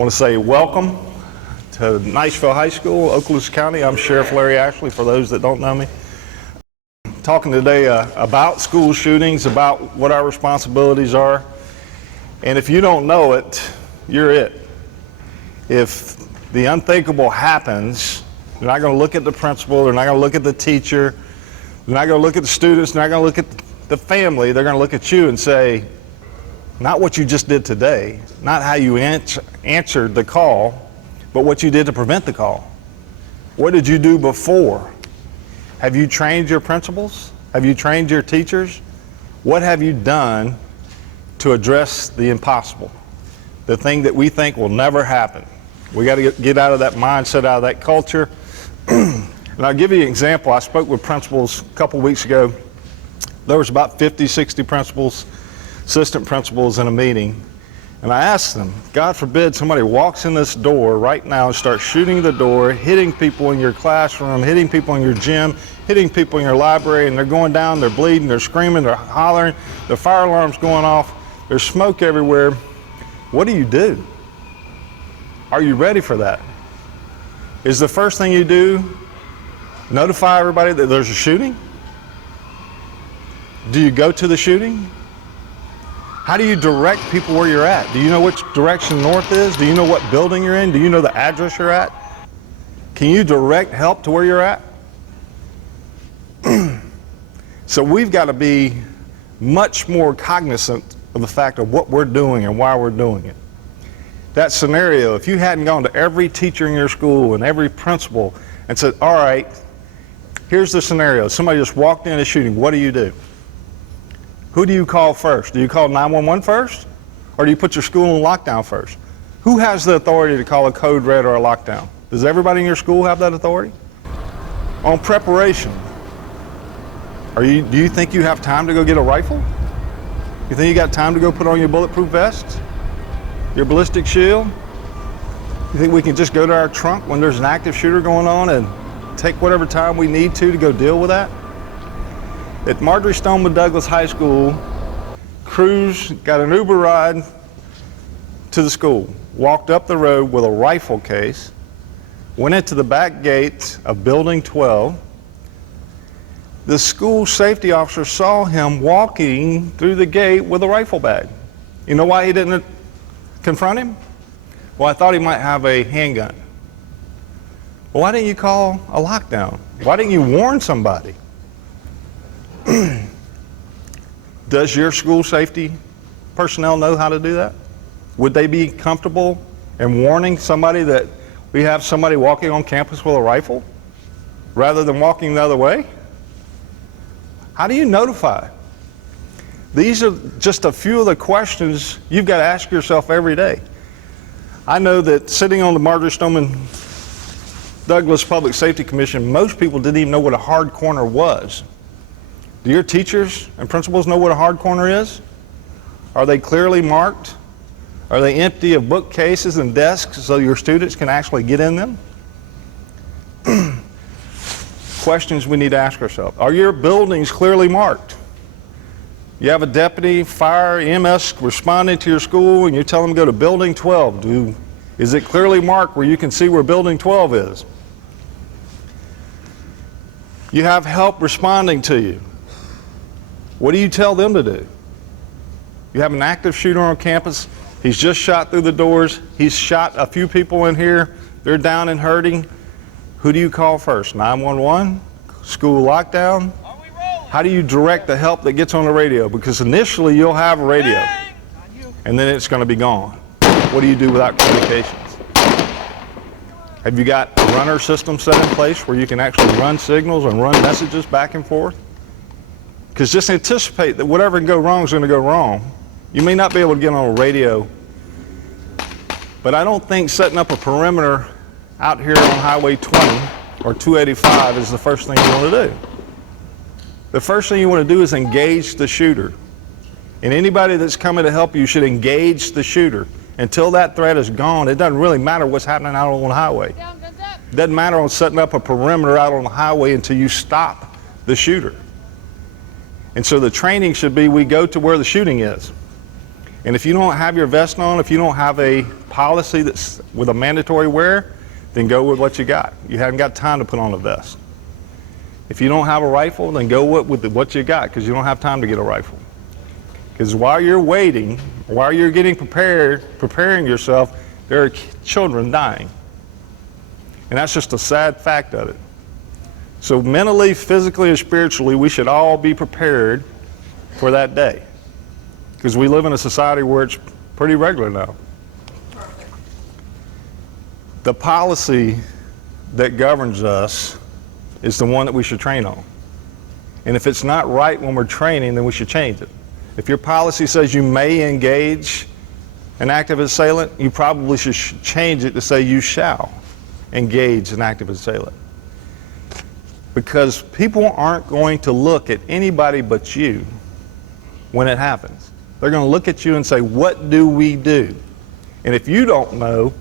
I want to say welcome to Niceville High School, Okaloosa County. I'm Sheriff Larry Ashley, for those that don't know me. Talking today about school shootings, about what our responsibilities are. And if you don't know it, you're it. If the unthinkable happens, they're not going to look at the principal, they're not going to look at the teacher, they're not going to look at the students, they're not going to look at the family, they're going to look at you and say, not what you just did today, not how you answered the call, but what you did to prevent the call. What did you do before? Have you trained your principals? Have you trained your teachers? What have you done to address the impossible? The thing that we think will never happen. We got to get out of that mindset, out of that culture. And I'll give you an example. I spoke with principals a couple weeks ago. There was about 50, 60 principals, assistant principals in a meeting, and I asked them, God forbid somebody walks in this door right now and starts shooting the door, hitting people in your classroom, hitting people in your gym, hitting people in your library, and they're going down, they're bleeding, they're screaming, they're hollering, the fire alarm's going off, there's smoke everywhere. What do you do? Are you ready for that? Is the first thing you do notify everybody that there's a shooting? Do you go to the shooting? How do you direct people where you're at? Do you know which direction north is? Do you know what building you're in? Do you know the address you're at? Can you direct help to where you're at? So we've got to be much more cognizant of the fact of what we're doing and why we're doing it. That scenario, if you hadn't gone to every teacher in your school and every principal and said, all right, here's the scenario. Somebody just walked in a shooting. What do you do? Who do you call first? Do you call 911 first? Or do you put your school in lockdown first? Who has the authority to call a code red or a lockdown? Does everybody in your school have that authority? On preparation, do you think you have time to go get a rifle? You think you got time to go put on your bulletproof vest? Your ballistic shield? You think we can just go to our trunk when there's an active shooter going on and take whatever time we need to go deal with that? At Marjory Stoneman Douglas High School, crews got an Uber ride to the school, walked up the road with a rifle case, went into the back gate of Building 12. The school safety officer saw him walking through the gate with a rifle bag. You know why he didn't confront him? Well, I thought he might have a handgun. Well, why didn't you call a lockdown? Why didn't you warn somebody? Does your school safety personnel know how to do that? Would they be comfortable in warning somebody that we have somebody walking on campus with a rifle rather than walking the other way? How do you notify? These are just a few of the questions you've got to ask yourself every day. I know that sitting on the Marjory Stoneman Douglas Public Safety Commission, most people didn't even know what a hard corner was. Do your teachers and principals know what a hard corner is? Are they clearly marked? Are they empty of bookcases and desks so your students can actually get in them? Questions we need to ask ourselves. Are your buildings clearly marked? You have a deputy, fire, EMS responding to your school and you tell them to go to Building 12. Is it clearly marked where you can see where Building 12 is? You have help responding to you. What do you tell them to do? You have an active shooter on campus. He's just shot through the doors. He's shot a few people in here. They're down and hurting. Who do you call first? 911? School lockdown? How do you direct the help that gets on the radio? Because initially you'll have a radio and then it's going to be gone. What do you do without communications? Have you got a runner system set in place where you can actually run signals and run messages back and forth? Because just anticipate that whatever can go wrong is going to go wrong. You may not be able to get on a radio, but I don't think setting up a perimeter out here on Highway 20 or 285 is the first thing you want to do. The first thing you want to do is engage the shooter. And anybody that's coming to help you should engage the shooter. Until that threat is gone, it doesn't really matter what's happening out on the highway. It doesn't matter on setting up a perimeter out on the highway until you stop the shooter. And so the training should be, we go to where the shooting is. And if you don't have your vest on, if you don't have a policy that's with a mandatory wear, then go with what you got. You haven't got time to put on a vest. If you don't have a rifle, then go with what you got, because you don't have time to get a rifle. Because while you're waiting, while you're getting preparing yourself, there are children dying. And that's just a sad fact of it. So mentally, physically, and spiritually, we should all be prepared for that day. Because we live in a society where it's pretty regular now. The policy that governs us is the one that we should train on. And if it's not right when we're training, then we should change it. If your policy says you may engage an active assailant, you probably should change it to say you shall engage an active assailant. Because people aren't going to look at anybody but you when it happens. They're going to look at you and say, what do we do? And if you don't know,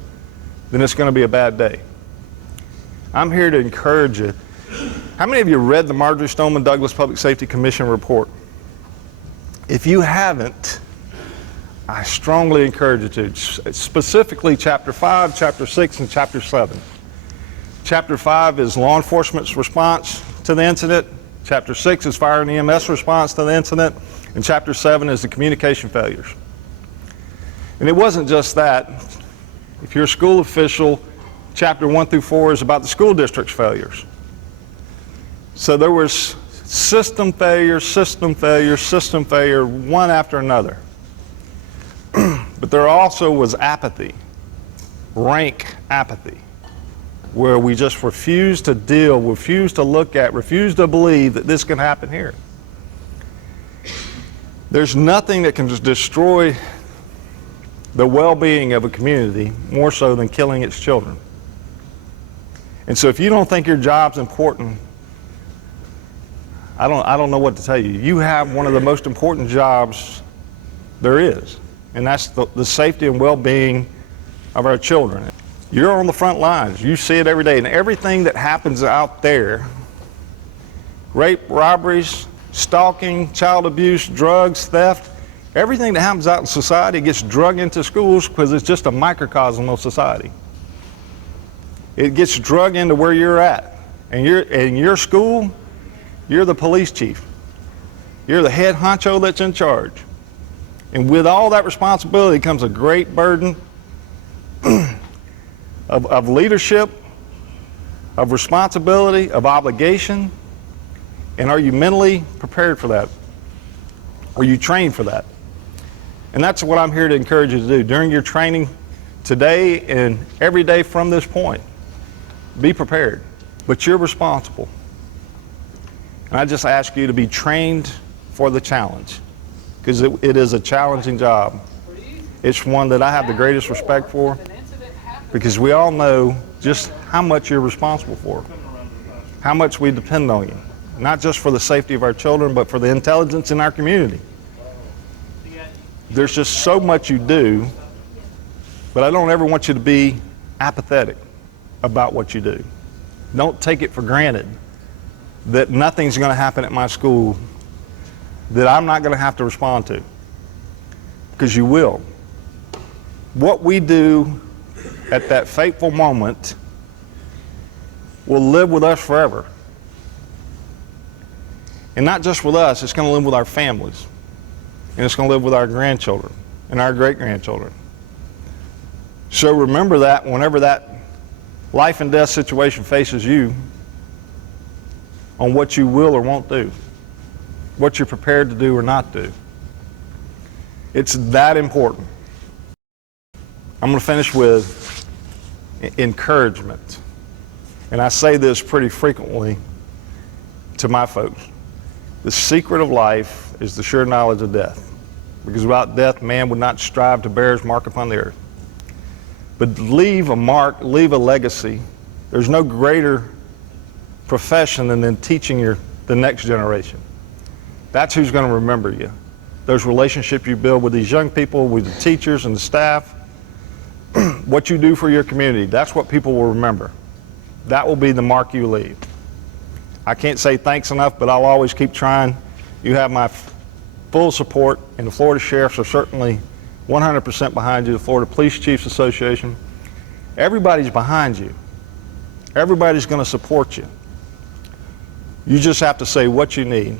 then it's going to be a bad day. I'm here to encourage you. How many of you read the Marjory Stoneman Douglas Public Safety Commission report? If you haven't, I strongly encourage you to. Specifically Chapter 5, Chapter 6, and Chapter 7. Chapter 5 is law enforcement's response to the incident. Chapter 6 is fire and EMS response to the incident. And Chapter 7 is the communication failures. And it wasn't just that. If you're a school official, Chapter 1 through 4 is about the school district's failures. So there was system failure, system failure, system failure, one after another. But there also was apathy, rank apathy, where we just refuse to deal, refuse to look at, refuse to believe that this can happen here. There's nothing that can just destroy the well-being of a community more so than killing its children. And so if you don't think your job's important, I don't know what to tell you. You have one of the most important jobs there is, and that's the safety and well-being of our children. You're on the front lines. You see it every day, and everything that happens out there, rape, robberies, stalking, child abuse, drugs, theft, everything that happens out in society gets drug into schools because it's just a microcosm of society. It gets drug into where you're at. And in your school, you're the police chief. You're the head honcho that's in charge. And with all that responsibility comes a great burden of leadership, of responsibility, of obligation. And are you mentally prepared for that? Are you trained for that? And that's what I'm here to encourage you to do. During your training today and every day from this point, be prepared. But you're responsible. And I just ask you to be trained for the challenge, because it is a challenging job. It's one that I have the greatest respect for, because we all know just how much you're responsible for, how much we depend on you, not just for the safety of our children, but for the intelligence in our community. There's just so much you do, but I don't ever want you to be apathetic about what you do. Don't take it for granted that nothing's going to happen at my school that I'm not going to have to respond to, because you will. What we do at that fateful moment will live with us forever. And not just with us, it's going to live with our families. And it's going to live with our grandchildren and our great-grandchildren. So remember that whenever that life and death situation faces you, on what you will or won't do, what you're prepared to do or not do. It's that important. I'm going to finish with encouragement. And I say this pretty frequently to my folks. The secret of life is the sure knowledge of death. Because without death, man would not strive to bear his mark upon the earth. But leave a mark, leave a legacy. There's no greater profession than in teaching the next generation. That's who's going to remember you. Those relationships you build with these young people, with the teachers and the staff, what you do for your community, that's what people will remember. That will be the mark you leave. I can't say thanks enough, but I'll always keep trying. You have my full support, and the Florida Sheriffs are certainly 100% behind you, the Florida Police Chiefs Association. Everybody's behind you. Everybody's going to support you. You just have to say what you need